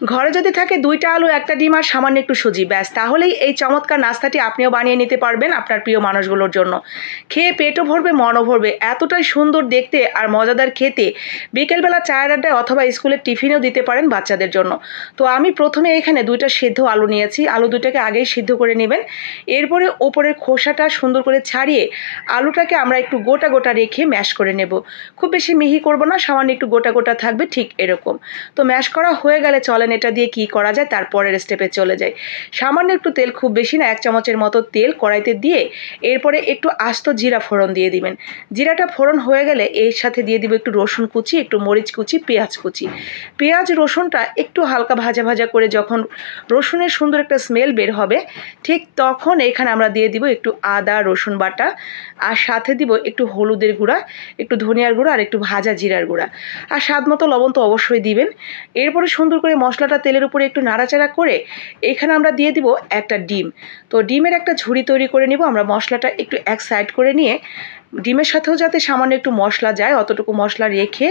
ঘরে যদি থাকে 2টা আলু, 1টা ডিম আর সামান্য একটু সুজি, ব্যাস তাহলেই এই চমৎকার নাস্তাটি আপনিও বানিয়ে নিতে পারবেন আপনার প্রিয় মানুষগুলোর জন্য। খেয়ে পেটও ভরবে, মনও ভরবে, এতটাই সুন্দর দেখতে আর মজাদার খেতে। বিকেলবেলা চায়ের আড্ডায় অথবা স্কুলের টিফিনেও দিতে পারেন বাচ্চাদের জন্য। তো আমি প্রথমে এখানে 2টা সিদ্ধ আলু নিয়েছি। আলু 2টাকে আগেই সিদ্ধ করে নেবেন। এরপরে ওপরের খোসাটা সুন্দর করে ছাড়িয়ে আলুটাকে আমরা একটু গোটা গোটা রেখে ম্যাশ করে নেব। খুব বেশি মিহি করব না, সামান্য একটু গোটা গোটা থাকবে, ঠিক এরকম। তো ম্যাশ করা হয়ে গেলে চলেন এটা দিয়ে কি করা যায় তারপরের স্টেপে চলে যাই। সামান্য একটু তেল, খুব বেশি না, 1 চামচের মতো তেল কড়াইতে দিয়ে এরপরে একটু আস্ত জিরা ফোড়ন দিয়ে দিবেন। জিরাটা ফোড়ন হয়ে গেলে এর সাথে দিয়ে দিব একটু রসুন কুচি, একটু মরিচ কুচি, পেঁয়াজ কুচি। পেঁয়াজ রসুনটা একটু হালকা ভাজা ভাজা করে যখন রসুনের সুন্দর একটা স্মেল বের হবে, ঠিক তখন এখানে আমরা দিয়ে দিব একটু আদা রসুন বাটা, আর সাথে দিব একটু হলুদের গুঁড়া, একটু ধনিয়ার গুঁড়া আর একটু ভাজা জিরার গুঁড়া, আর স্বাদ মতো লবণ তো অবশ্যই দিবেন। এরপরে সুন্দর করে মশলাটা তেলের উপরে একটু নাড়াচাড়া করে এখানে আমরা দিয়ে দিব একটা ডিম। তো ডিমের একটা ঝুড়ি তৈরি করে নিব আমরা। মশলাটা একটু এক সাইড করে নিয়ে ডিমের সাথেও যাতে সামান্য একটু মশলা যায় অতটুকু মশলা রেখে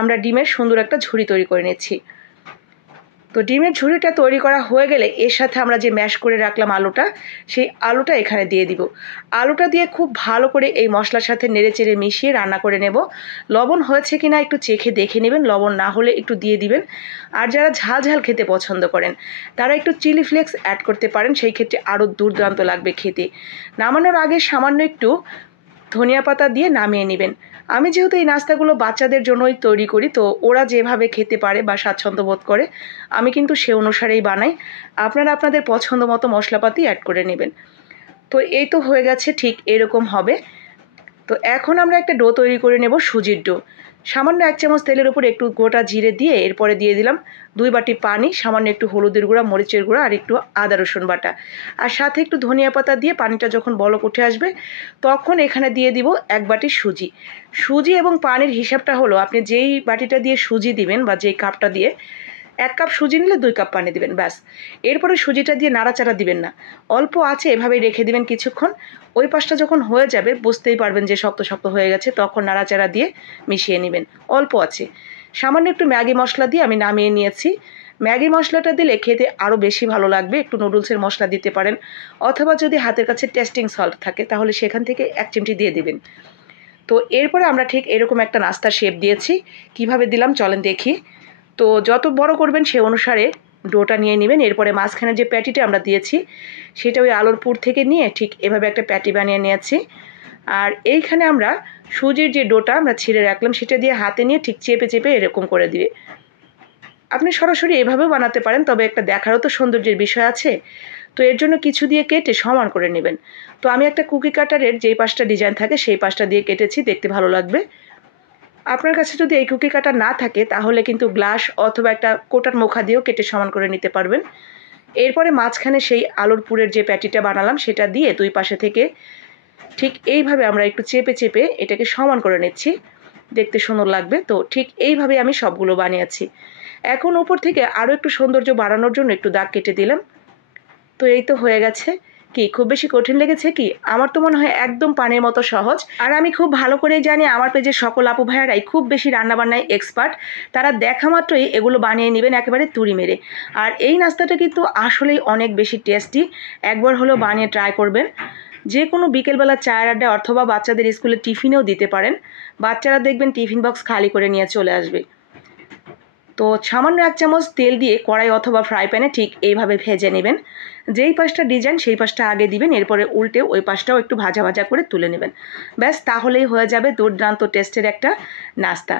আমরা ডিমের সুন্দর একটা ঝুড়ি তৈরি করে নিচ্ছি। তো ডিমের ঝুড়িটা তৈরি করা হয়ে গেলে এর সাথে আমরা যে ম্যাশ করে রাখলাম আলুটা, সেই আলুটা এখানে দিয়ে দিব। আলুটা দিয়ে খুব ভালো করে এই মশলার সাথে নেড়েচেড়ে মিশিয়ে রান্না করে নেব। লবণ হয়েছে কিনা একটু চেখে দেখে নেবেন, লবণ না হলে একটু দিয়ে দিবেন। আর যারা ঝাল ঝাল খেতে পছন্দ করেন তারা একটু চিলি ফ্লেক্স অ্যাড করতে পারেন, সেই ক্ষেত্রে আরও দুর্দান্ত লাগবে খেতে। নামানোর আগে সামান্য একটু ধনিয়া পাতা দিয়ে নামিয়ে নেবেন। আমি যেহেতু এই নাস্তাগুলো বাচ্চাদের জন্যই তৈরি করি, তো ওরা যেভাবে খেতে পারে বা স্বাচ্ছন্দ্য বোধ করে আমি কিন্তু সে অনুসারেই বানাই। আপনারা আপনাদের পছন্দ মতো মশলাপাতি অ্যাড করে নেবেন। তো এই তো হয়ে গেছে, ঠিক এরকম হবে। তো এখন আমরা একটা ডো তৈরি করে নেব, সুজির ডো। সামান্য 1 চামচ তেলের উপর একটু গোটা জিরে দিয়ে এরপরে দিয়ে দিলাম 2 বাটি পানি, সামান্য একটু হলুদের গুঁড়া, মরিচের গুঁড়া আর একটু আদা রসুন বাটা, আর সাথে একটু ধনিয়া পাতা দিয়ে পানিটা যখন বলক উঠে আসবে তখন এখানে দিয়ে দিব 1 বাটি সুজি। সুজি এবং পানির হিসাবটা হলো আপনি যেই বাটিটা দিয়ে সুজি দিবেন বা যেই কাপটা দিয়ে 1 কাপ সুজি নিলে 2 কাপ পানি দিবেন, ব্যাস। এরপরে সুজিটা দিয়ে নাড়াচাড়া দিবেন না, অল্প আছে এভাবেই রেখে দিবেন কিছুক্ষণ। ওই পাশটা যখন হয়ে যাবে বুঝতেই পারবেন যে শক্ত শক্ত হয়ে গেছে, তখন নাড়াচাড়া দিয়ে মিশিয়ে নেবেন। অল্প আছে, সামান্য একটু ম্যাগি মশলা দিয়ে আমি নামিয়ে নিয়েছি। ম্যাগি মশলাটা দিলে খেতে আরও বেশি ভালো লাগবে। একটু নুডলসের মশলা দিতে পারেন, অথবা যদি হাতের কাছে টেস্টিং সল্ট থাকে তাহলে সেখান থেকে 1 চিমটি দিয়ে দিবেন। তো এরপরে আমরা ঠিক এরকম একটা নাস্তার শেপ দিয়েছি। কিভাবে দিলাম চলেন দেখি। তো যত বড় করবেন সে অনুসারে ডোটা নিয়ে নেবেন। এরপরে মাঝখানে যে প্যাটিটা আমরা দিয়েছি সেটা ওই আলুর পুর থেকে নিয়ে ঠিক এভাবে একটা প্যাটি বানিয়ে নিয়েছি। আর এইখানে আমরা সুজির যে ডোটা আমরা ছিঁড়ে রাখলাম সেটা দিয়ে হাতে নিয়ে ঠিক চেপে চেপে এরকম করে দিবে। আপনি সরাসরি এভাবেও বানাতে পারেন, তবে একটা দেখারও তো সৌন্দর্যের বিষয় আছে। তো এর জন্য কিছু দিয়ে কেটে সমান করে নেবেন। তো আমি একটা কুকি কাটারের যেই পাশটা ডিজাইন থাকে সেই পাশটা দিয়ে কেটেছি, দেখতে ভালো লাগবে। আপনার কাছে যদি এই কুকি কাটার না থাকে তাহলে কিন্তু গ্লাস অথবা একটা কোটার মুখা দিয়েও কেটে সমান করে নিতে পারবেন। এরপরে মাঝখানে সেই আলুর পুরের যে প্যাটিটা বানালাম সেটা দিয়ে 2 পাশে থেকে ঠিক এইভাবে আমরা একটু চেপে চেপে এটাকে সমান করে নিচ্ছি, দেখতে সুন্দর লাগবে। তো ঠিক এইভাবে আমি সবগুলো বানিয়েছি। এখন উপর থেকে আরও একটু সৌন্দর্য বাড়ানোর জন্য একটু দাগ কেটে দিলাম। তো এই তো হয়ে গেছে। কি খুব বেশি কঠিন লেগেছে কি? আমার তো মনে হয় একদম পানির মতো সহজ। আর আমি খুব ভালো করেই জানি আমার পেজের সকল আপু ভাইয়ারাই খুব বেশি রান্নাবান্নায় এক্সপার্ট। তারা দেখা মাত্রই এগুলো বানিয়ে নেবেন একেবারে তুড়ি মেরে। আর এই নাস্তাটা কিন্তু আসলেই অনেক বেশি টেস্টি। একবার হলেও বানিয়ে ট্রাই করবেন। যে কোনো বিকেলবেলা চায়ের আড্ডা অথবা বাচ্চাদের স্কুলে টিফিনেও দিতে পারেন। বাচ্চারা দেখবেন টিফিন বক্স খালি করে নিয়ে চলে আসবে। তো সামান্য 1 চামচ তেল দিয়ে কড়াই অথবা ফ্রাই প্যানে ঠিক এইভাবে ভেজে নেবেন। যেই পাশটা ডিজাইন সেই পাশটা আগে দিবেন, এরপরে উল্টে ওই পাশটাও একটু ভাজা ভাজা করে তুলে নেবেন। ব্যাস তাহলেই হয়ে যাবে দুর্দান্ত টেস্টের একটা নাস্তা।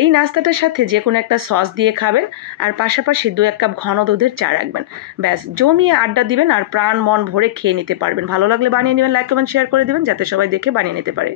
এই নাস্তাটার সাথে যে কোনো একটা সস দিয়ে খাবেন, আর পাশাপাশি 2-1 কাপ ঘন দুধের চা রাখবেন। ব্যাস জমিয়ে আড্ডা দিবেন আর প্রাণ মন ভরে খেয়ে নিতে পারবেন। ভালো লাগলে বানিয়ে নেবেন, লাইক কমেন্ট শেয়ার করে দেবেন যাতে সবাই দেখে বানিয়ে নিতে পারে।